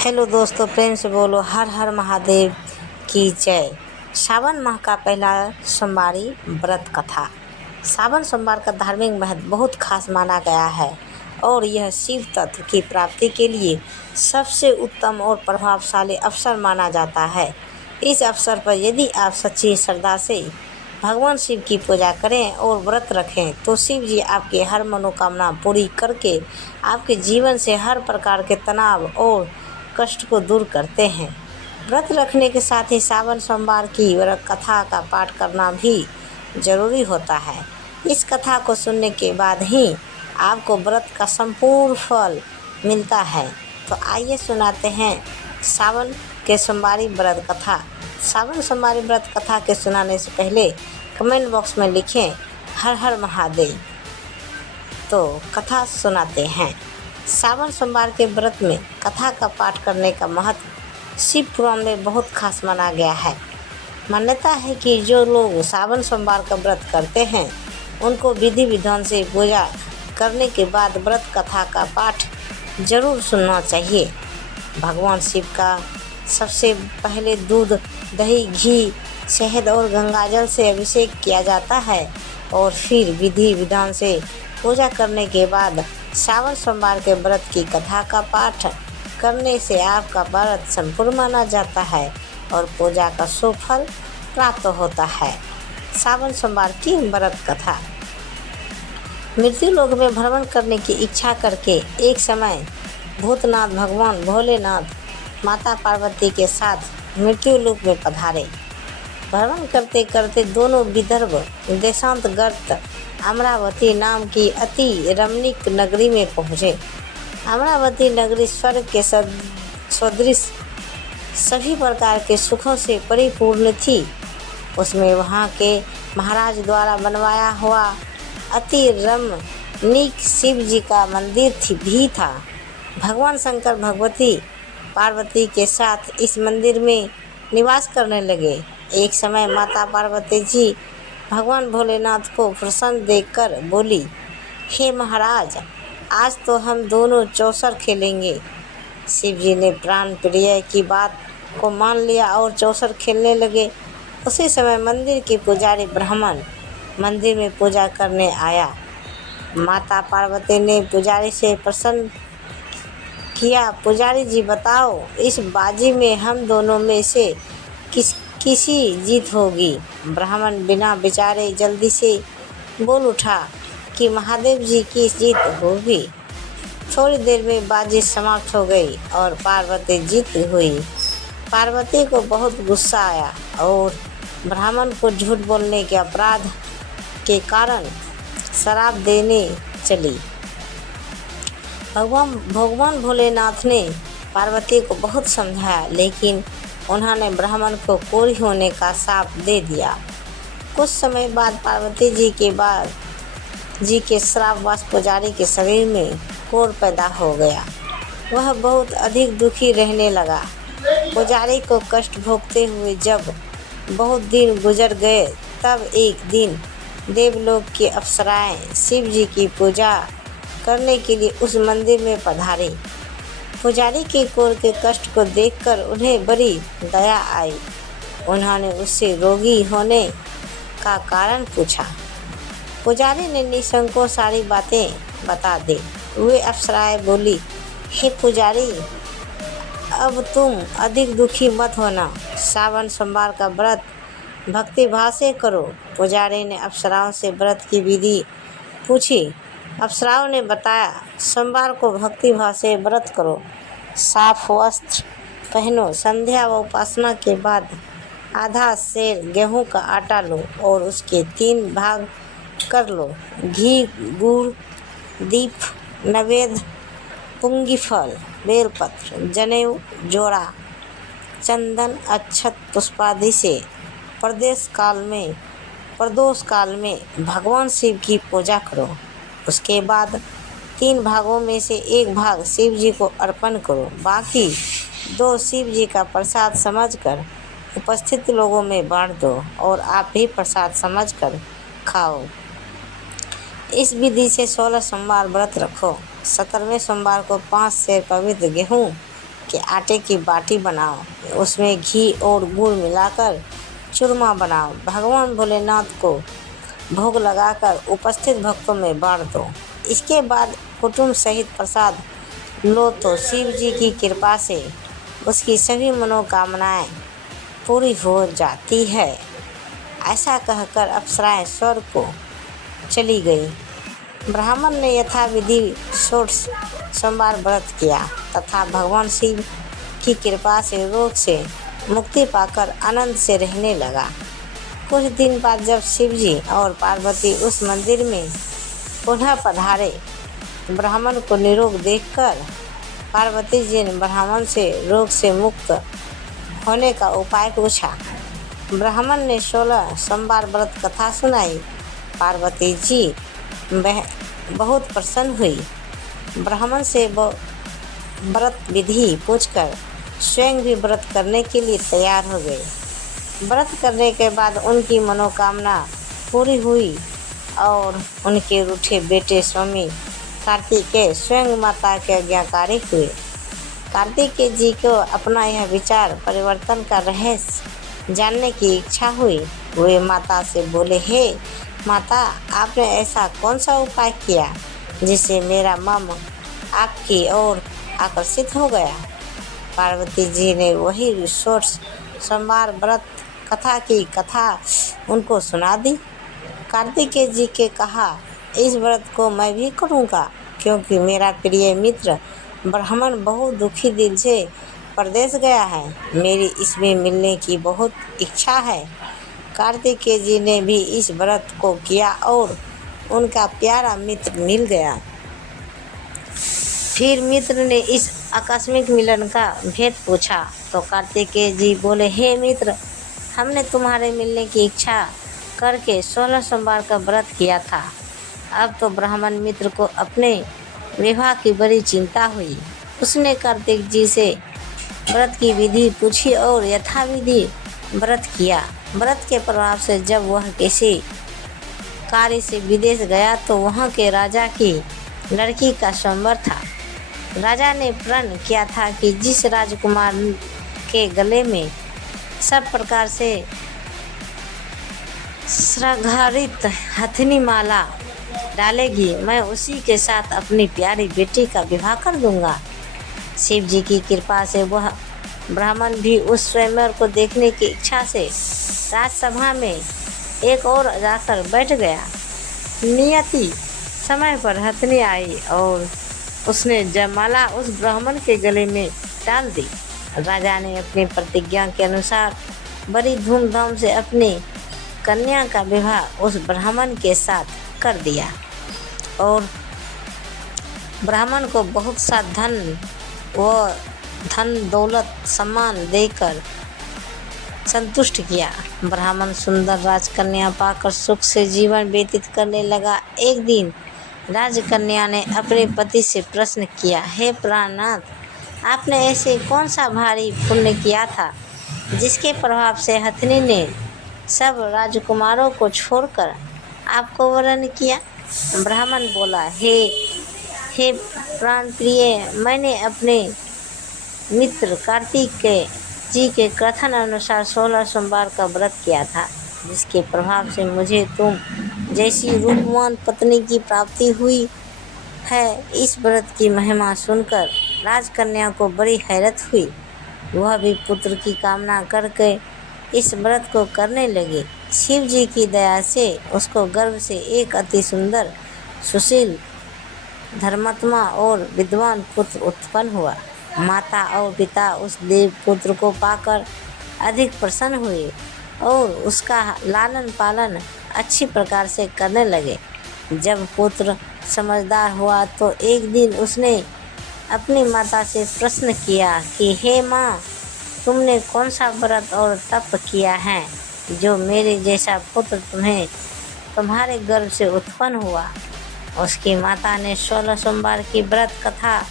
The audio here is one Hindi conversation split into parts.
हेलो दोस्तों, प्रेम से बोलो हर हर महादेव की जय। सावन माह का पहला सोमवारी व्रत कथा। सावन सोमवार का धार्मिक महत्व बहुत खास माना गया है और यह शिव तत्व की प्राप्ति के लिए सबसे उत्तम और प्रभावशाली अवसर माना जाता है। इस अवसर पर यदि आप सच्ची श्रद्धा से भगवान शिव की पूजा करें और व्रत रखें तो शिव जी आपकी हर मनोकामना पूरी करके आपके जीवन से हर प्रकार के तनाव और कष्ट को दूर करते हैं। व्रत रखने के साथ ही सावन सोमवार की व्रत कथा का पाठ करना भी जरूरी होता है। इस कथा को सुनने के बाद ही आपको व्रत का संपूर्ण फल मिलता है। तो आइए सुनाते हैं सावन के सोमवारी व्रत कथा। सावन सोमवारी व्रत कथा के सुनाने से पहले कमेंट बॉक्स में लिखें हर हर महादेव। तो कथा सुनाते हैं। सावन सोमवार के व्रत में कथा का पाठ करने का महत्व शिव पुराण में बहुत खास माना गया है। मान्यता है कि जो लोग सावन सोमवार का व्रत करते हैं उनको विधि विधान से पूजा करने के बाद व्रत कथा का पाठ जरूर सुनना चाहिए। भगवान शिव का सबसे पहले दूध, दही, घी, शहद और गंगाजल से अभिषेक किया जाता है और फिर विधि विधान से पूजा करने के बाद सावन सोमवार के व्रत की कथा का पाठ करने से आपका व्रत संपूर्ण माना जाता है और पूजा का शुभ फल प्राप्त होता है। सावन सोमवार की व्रत कथा। मृत्यु लोक में भ्रमण करने की इच्छा करके एक समय भूतनाथ भगवान भोलेनाथ माता पार्वती के साथ मृत्यु लोक में पधारे। भ्रमण करते करते दोनों विदर्भ देशांतर्गत अमरावती नाम की अति रमणीक नगरी में पहुँचे। अमरावती नगरी स्वर्ग के सदृश सभी प्रकार के सुखों से परिपूर्ण थी। उसमें वहाँ के महाराज द्वारा बनवाया हुआ अति रमणीक शिव जी का मंदिर भी था। भगवान शंकर भगवती पार्वती के साथ इस मंदिर में निवास करने लगे। एक समय माता पार्वती जी भगवान भोलेनाथ को प्रसन्न देखकर बोली, हे महाराज, आज तो हम दोनों चौसर खेलेंगे। शिव जी ने प्राण प्रिय की बात को मान लिया और चौसर खेलने लगे। उसी समय मंदिर के पुजारी ब्राह्मण मंदिर में पूजा करने आया। माता पार्वती ने पुजारी से प्रश्न किया, पुजारी जी बताओ, इस बाजी में हम दोनों में से किसी जीत होगी। ब्राह्मण बिना विचारे जल्दी से बोल उठा कि महादेव जी की जीत होगी। थोड़ी देर में बाजी समाप्त हो गई और पार्वती जीत हुई। पार्वती को बहुत गुस्सा आया और ब्राह्मण को झूठ बोलने के अपराध के कारण शराप देने चली। भगवान भोलेनाथ ने पार्वती को बहुत समझाया, लेकिन उन्होंने ब्राह्मण को कोढ़ी होने का शाप दे दिया। कुछ समय बाद पार्वती जी के श्रापवश पुजारी के शरीर में कोढ़ पैदा हो गया। वह बहुत अधिक दुखी रहने लगा। पुजारी को कष्ट भोगते हुए जब बहुत दिन गुजर गए तब एक दिन देवलोक की अप्सराएं शिव जी की पूजा करने के लिए उस मंदिर में पधारी। पुजारी के कोढ़ के कष्ट को देखकर उन्हें बड़ी दया आई। उन्होंने उससे रोगी होने का कारण पूछा। पुजारी ने निसंकोच सारी बातें बता दी। वे अप्सराएं बोली, हे पुजारी, अब तुम अधिक दुखी मत होना। सावन सोमवार का व्रत भक्ति भाव से करो। पुजारी ने अप्सराओं से व्रत की विधि पूछी। अप्सराओं ने बताया, सोमवार को भक्ति भाव से व्रत करो, साफ वस्त्र पहनो, संध्या व उपासना के बाद आधा सेर गेहूं का आटा लो और उसके 3 भाग कर लो। घी, गुड़, दीप, नैवेद्य, पुंगी फल, बेलपत्र, जनेऊ, जोड़ा, चंदन, अक्षत, पुष्पादि से प्रदोष काल में भगवान शिव की पूजा करो। उसके बाद 3 भागों में से 1 भाग शिव जी को अर्पण करो। बाकी 2 शिव जी का प्रसाद समझकर उपस्थित लोगों में बांट दो और आप भी प्रसाद समझकर खाओ। इस विधि से 16 सोमवार व्रत रखो। 17वें सोमवार को 5 सेर पवित्र गेहूँ के आटे की बाटी बनाओ, उसमें घी और गुड़ मिलाकर चूरमा बनाओ, भगवान भोलेनाथ को भोग लगाकर उपस्थित भक्तों में बांट दो। इसके बाद कुटुंब सहित प्रसाद लो तो शिव जी की कृपा से उसकी सभी मनोकामनाएं पूरी हो जाती है। ऐसा कहकर अप्सराएं स्वर्ग को चली गई। ब्राह्मण ने यथाविधि षोडश सोमवार व्रत किया तथा भगवान शिव की कृपा से रोग से मुक्ति पाकर आनंद से रहने लगा। कुछ दिन बाद जब शिव जी और पार्वती उस मंदिर में पुनः पधारे, ब्राह्मण को निरोग देखकर पार्वती जी ने ब्राह्मण से रोग से मुक्त होने का उपाय पूछा। ब्राह्मण ने 16 सोमवार व्रत कथा सुनाई। पार्वती जी बहुत प्रसन्न हुई। ब्राह्मण से व्रत विधि पूछकर स्वयं भी व्रत करने के लिए तैयार हो गए। व्रत करने के बाद उनकी मनोकामना पूरी हुई और उनके रूठे बेटे स्वामी कार्तिकेय स्वयं माता के आज्ञाकारी हुए। कार्तिकेय जी को अपना यह विचार परिवर्तन का रहस्य जानने की इच्छा हुई। वे माता से बोले, हे माता, आपने ऐसा कौन सा उपाय किया जिससे मेरा मन आपकी ओर आकर्षित हो गया? पार्वती जी ने वही षोडश सोमवार व्रत कथा की कथा उनको सुना दी। कार्तिकेय जी के कहा, इस व्रत को मैं भी करूँगा क्योंकि मेरा प्रिय मित्र ब्राह्मण बहुत दुखी दिल से परदेश गया है। मेरी इसमें मिलने की बहुत इच्छा है। कार्तिकेय जी ने भी इस व्रत को किया और उनका प्यारा मित्र मिल गया। फिर मित्र ने इस आकस्मिक मिलन का भेद पूछा तो कार्तिकेय जी बोले, हे मित्र, हमने तुम्हारे मिलने की इच्छा करके 16 सोमवार का व्रत किया था। अब तो ब्राह्मण मित्र को अपने विवाह की बड़ी चिंता हुई। उसने कार्तिक जी से व्रत की विधि पूछी और यथाविधि व्रत किया। व्रत के प्रभाव से जब वह किसी कार्य से विदेश गया तो वहाँ के राजा की लड़की का स्वयंवर था। राजा ने प्रण किया था कि जिस राजकुमार के गले में सब प्रकार से श्रृंगारित हथनी माला डालेगी, मैं उसी के साथ अपनी प्यारी बेटी का विवाह कर दूंगा। शिव जी की कृपा से वह ब्राह्मण भी उस स्वयंवर को देखने की इच्छा से राजसभा में एक और जाकर बैठ गया। नियति समय पर हथनी आई और उसने जयमाला उस ब्राह्मण के गले में डाल दी। राजा ने अपनी प्रतिज्ञा के अनुसार बड़ी धूमधाम से अपनी कन्या का विवाह उस ब्राह्मण के साथ कर दिया और ब्राह्मण को बहुत सा धन दौलत सम्मान देकर संतुष्ट किया। ब्राह्मण सुंदर राजकन्या पाकर सुख से जीवन व्यतीत करने लगा। एक दिन राजकन्या ने अपने पति से प्रश्न किया, हे प्राणनाथ, आपने ऐसे कौन सा भारी पुण्य किया था जिसके प्रभाव से हथनी ने सब राजकुमारों को छोड़कर आपको वरण किया? ब्राह्मण बोला, हे प्राण प्रिय, मैंने अपने मित्र कार्तिकेय जी के कथन अनुसार 16 सोमवार का व्रत किया था, जिसके प्रभाव से मुझे तुम जैसी रूपवान पत्नी की प्राप्ति हुई है। इस व्रत की महिमा सुनकर राजकन्या को बड़ी हैरत हुई। वह भी पुत्र की कामना करके इस व्रत को करने लगी। शिव जी की दया से उसको गर्भ से एक अति सुंदर, सुशील, धर्मात्मा और विद्वान पुत्र उत्पन्न हुआ। माता और पिता उस देव पुत्र को पाकर अधिक प्रसन्न हुए और उसका लालन पालन अच्छी प्रकार से करने लगे। जब पुत्र समझदार हुआ तो एक दिन उसने अपनी माता से प्रश्न किया कि हे माँ, तुमने कौन सा व्रत और तप किया है जो मेरे जैसा पुत्र तुम्हारे गर्भ से उत्पन्न हुआ? उसकी माता ने 16 सोमवार की व्रत कथा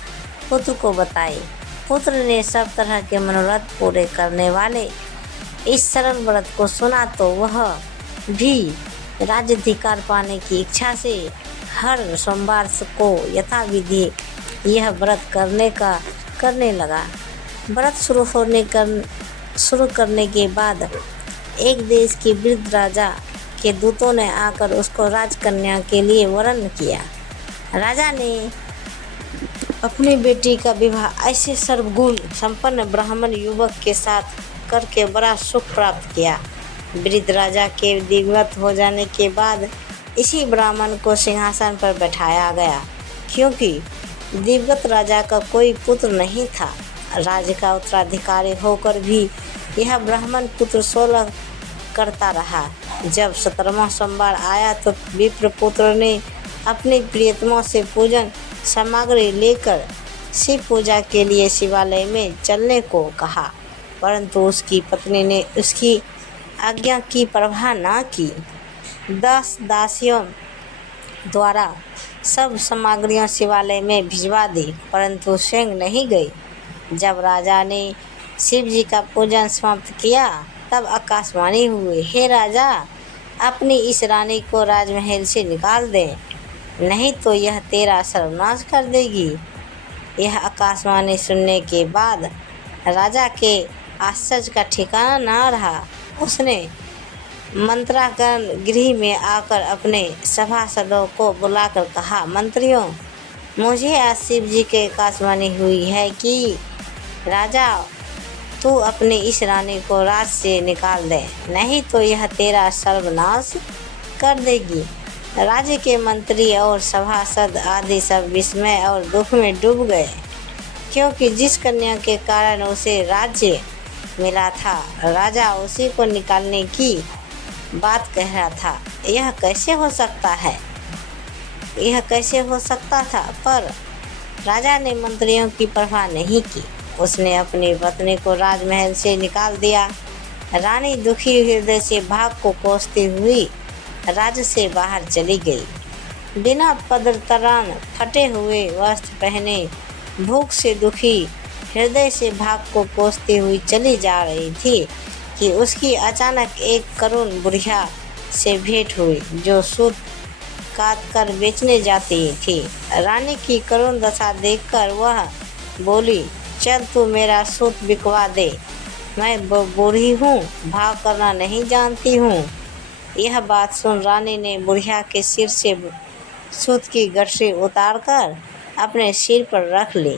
पुत्र को बताई। पुत्र ने सब तरह के मनोरथ पूरे करने वाले इस सरल व्रत को सुना तो वह भी राज्याधिकार पाने की इच्छा से हर सोमवार को यथाविधि यह व्रत करने लगा। व्रत शुरू करने के बाद एक देश के वृद्ध राजा के दूतों ने आकर उसको राजकन्या के लिए वरण किया। राजा ने अपनी बेटी का विवाह ऐसे सर्वगुण संपन्न ब्राह्मण युवक के साथ करके बड़ा सुख प्राप्त किया। वृद्ध राजा के दिवंगत हो जाने के बाद इसी ब्राह्मण को सिंहासन पर बैठाया गया, क्योंकि दिवंगत राजा का कोई पुत्र नहीं था। राज्य का उत्तराधिकारी होकर भी यह ब्राह्मण पुत्र 16 करता रहा। जब 17वां सोमवार आया तो विप्रपुत्र ने अपनी प्रियतमों से पूजन सामग्री लेकर शिव पूजा के लिए शिवालय में चलने को कहा, परंतु उसकी पत्नी ने उसकी आज्ञा की परवाह न की। 10 दासियों द्वारा सब सामग्रियां शिवालय में भिजवा दी, परंतु स्वयं नहीं गई। जब राजा ने शिव जी का पूजन समाप्त किया तब आकाशवाणी हुई, हे राजा, अपनी इस रानी को राजमहल से निकाल दे, नहीं तो यह तेरा सर्वनाश कर देगी। यह आकाशवाणी सुनने के बाद राजा के आश्चर्य का ठिकाना न रहा। उसने मंत्रागण गृह में आकर अपने सभासदों को बुलाकर कहा, मंत्रियों, मुझे आज शिव जी के आकाशवाणी हुई है कि राजा, तू अपनी इस रानी को राज से निकाल दे, नहीं तो यह तेरा सर्वनाश कर देगी। राज्य के मंत्री और सभासद आदि सब विस्मय और दुख में डूब गए, क्योंकि जिस कन्या के कारण उसे राज्य मिला था, राजा उसी को निकालने की बात कह रहा था। यह कैसे हो सकता है? यह कैसे हो सकता था? पर राजा ने मंत्रियों की परवाह नहीं की। उसने अपनी पत्नी को राजमहल से निकाल दिया। रानी दुखी हृदय से भाग को कोसती हुई राज्य से बाहर चली गई। बिना पदतरान, फटे हुए वस्त्र पहने, भूख से दुखी हृदय से भाग को कोसती हुई चली जा रही थी कि उसकी अचानक एक करुण बुढ़िया से भेंट हुई, जो सूत काट कर बेचने जाती थी। रानी की करुण दशा देखकर वह बोली, चल तू मेरा सूत बिकवा दे, मैं बूढ़ी हूँ, भाव करना नहीं जानती हूँ। यह बात सुन रानी ने बुढ़िया के सिर से सूत की गठरी उतारकर अपने सिर पर रख ली।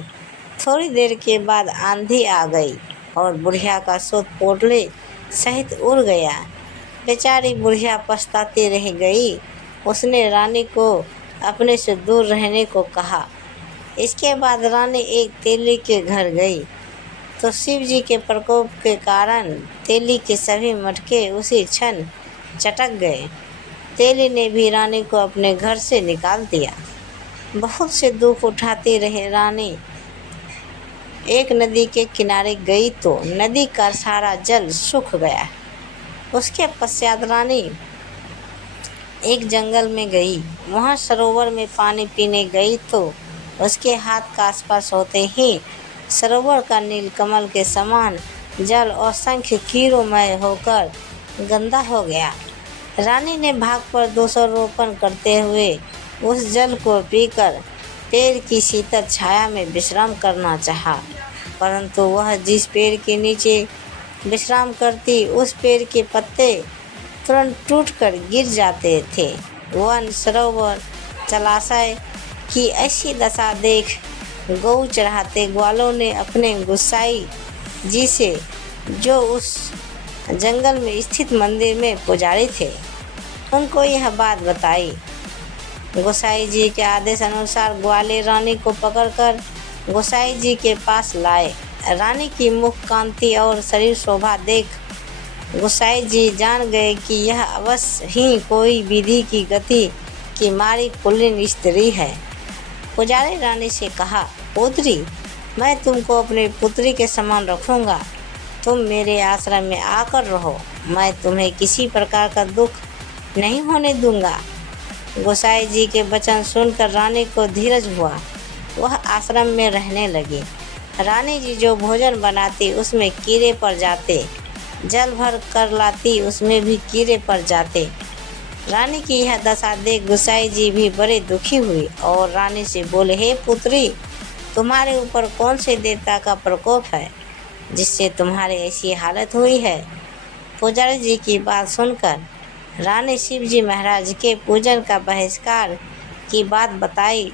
थोड़ी देर के बाद आंधी आ गई और बुढ़िया का सूत पोटले सहित उड़ गया। बेचारी बुढ़िया पछताती रह गई। उसने रानी को अपने से दूर रहने को कहा। इसके बाद रानी एक तेली के घर गई तो शिव जी के प्रकोप के कारण तेली के सभी मटके उसी क्षण चटक गए। तेली ने भी रानी को अपने घर से निकाल दिया। बहुत से दुख उठाती रही रानी एक नदी के किनारे गई तो नदी का सारा जल सूख गया। उसके पश्चात रानी एक जंगल में गई। वहाँ सरोवर में पानी पीने गई तो उसके हाथ का आसपास होते ही सरोवर का नीलकमल के समान जल असंख्य कीड़ोमय होकर गंदा हो गया। रानी ने भाग पर दोषारोपण करते हुए उस जल को पीकर पेड़ की शीतल छाया में विश्राम करना चाहा, परंतु वह जिस पेड़ के नीचे विश्राम करती उस पेड़ के पत्ते तुरंत टूटकर गिर जाते थे। वह सरोवर जलाशय की ऐसी दशा देख गौ चढ़ाते ग्वालों ने अपने गोसाई जी से, जो उस जंगल में स्थित मंदिर में पुजारी थे, उनको यह बात बताई। गोसाई जी के आदेश अनुसार ग्वाले रानी को पकड़कर गोसाई जी के पास लाए। रानी की मुख कांति और शरीर शोभा देख गोसाई जी जान गए कि यह अवश्य ही कोई विधि की गति की मारी कुलीन स्त्री है। पुजारी रानी से कहा, पुत्री, मैं तुमको अपनी पुत्री के समान रखूँगा। तुम मेरे आश्रम में आकर रहो, मैं तुम्हें किसी प्रकार का दुख नहीं होने दूंगा। गोसाई जी के वचन सुनकर रानी को धीरज हुआ। वह आश्रम में रहने लगी। रानी जी जो भोजन बनाती उसमें कीड़े पड़ जाते, जल भर कर लाती उसमें भी कीड़े पड़ जाते। रानी की यह दशा देख गोसाई जी भी बड़े दुखी हुई और रानी से बोले, हे पुत्री, तुम्हारे ऊपर कौन से देवता का प्रकोप है जिससे तुम्हारी ऐसी हालत हुई है। पुजारी जी की बात सुनकर रानी शिवजी महाराज के पूजन का बहिष्कार की बात बताई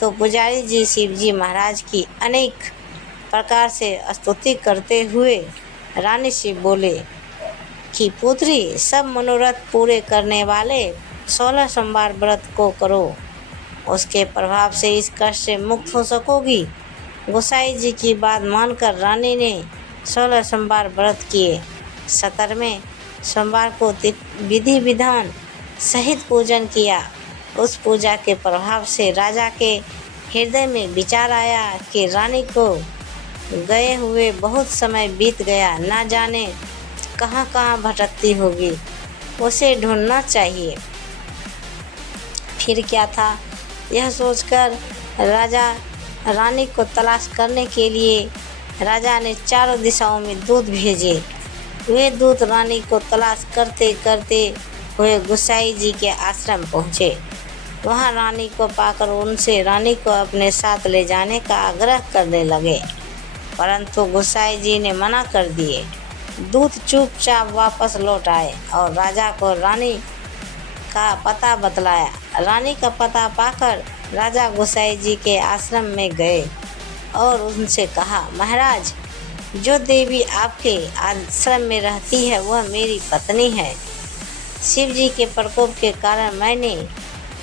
तो पुजारी जी शिवजी महाराज की अनेक प्रकार से स्तुति करते हुए रानी शिव बोले कि पुत्री, सब मनोरथ पूरे करने वाले 16 सोमवार व्रत को करो, उसके प्रभाव से इस कष्ट से मुक्त हो सकोगी। गोसाई जी की बात मानकर रानी ने 16 सोमवार व्रत किए। 17वें सोमवार को विधि विधान सहित पूजन किया। उस पूजा के प्रभाव से राजा के हृदय में विचार आया कि रानी को गए हुए बहुत समय बीत गया, ना जाने कहाँ कहाँ भटकती होगी, उसे ढूंढना चाहिए। फिर क्या था, यह सोचकर राजा रानी को तलाश करने के लिए राजा ने चारों दिशाओं में दूत भेजे। वे दूत रानी को तलाश करते करते हुए गोसाई जी के आश्रम पहुँचे। वहाँ रानी को पाकर उनसे रानी को अपने साथ ले जाने का आग्रह करने लगे, परंतु गोसाई जी ने मना कर दिए। दूत चुपचाप वापस लौट आए और राजा को रानी का पता बतलाया। रानी का पता पाकर राजा गोसाई जी के आश्रम में गए और उनसे कहा, महाराज, जो देवी आपके आश्रम में रहती है वह मेरी पत्नी है। शिव जी के प्रकोप के कारण मैंने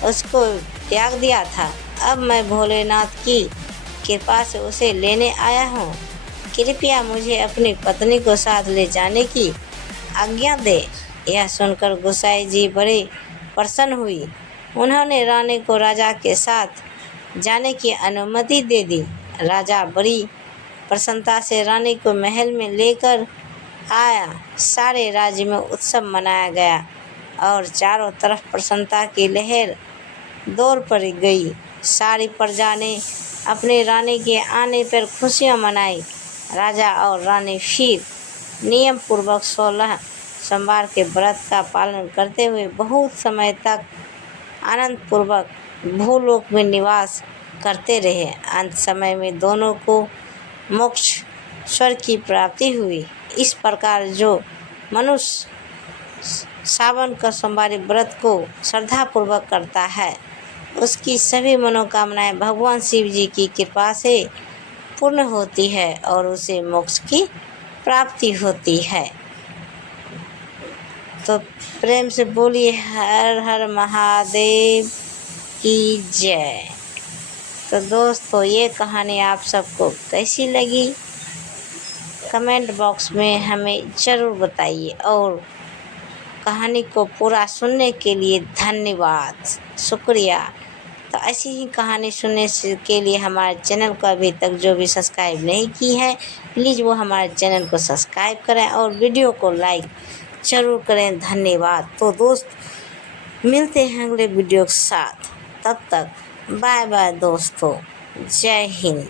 उसको त्याग दिया था। अब मैं भोलेनाथ की कृपा से उसे लेने आया हूँ। कृपया मुझे अपनी पत्नी को साथ ले जाने की आज्ञा दे। यह सुनकर गोसाई जी बड़े प्रसन्न हुई। उन्होंने रानी को राजा के साथ जाने की अनुमति दे दी। राजा बड़ी प्रसन्नता से रानी को महल में लेकर आया। सारे राज्य में उत्सव मनाया गया और चारों तरफ प्रसन्नता की लहर दौड़ पड़ गई। सारी प्रजा ने अपने रानी के आने पर खुशियां मनाई। राजा और रानी फिर नियम पूर्वक 16 सोमवार के व्रत का पालन करते हुए बहुत समय तक आनंद पूर्वक भूलोक में निवास करते रहे। अंत समय में दोनों को मोक्ष स्वर्ग की प्राप्ति हुई। इस प्रकार जो मनुष्य सावन का सोमवारी व्रत को श्रद्धापूर्वक करता है, उसकी सभी मनोकामनाएं भगवान शिव जी की कृपा से पूर्ण होती है और उसे मोक्ष की प्राप्ति होती है। तो प्रेम से बोलिए हर हर महादेव की जय। तो दोस्तों, ये कहानी आप सबको कैसी लगी कमेंट बॉक्स में हमें ज़रूर बताइए और कहानी को पूरा सुनने के लिए धन्यवाद, शुक्रिया। तो ऐसी ही कहानी सुनने के लिए हमारे चैनल को अभी तक जो भी सब्सक्राइब नहीं की है, प्लीज़ वो हमारे चैनल को सब्सक्राइब करें और वीडियो को लाइक ज़रूर करें। धन्यवाद। तो दोस्त, मिलते हैं अगले वीडियो के साथ। तब तक बाय बाय दोस्तों। जय हिंद।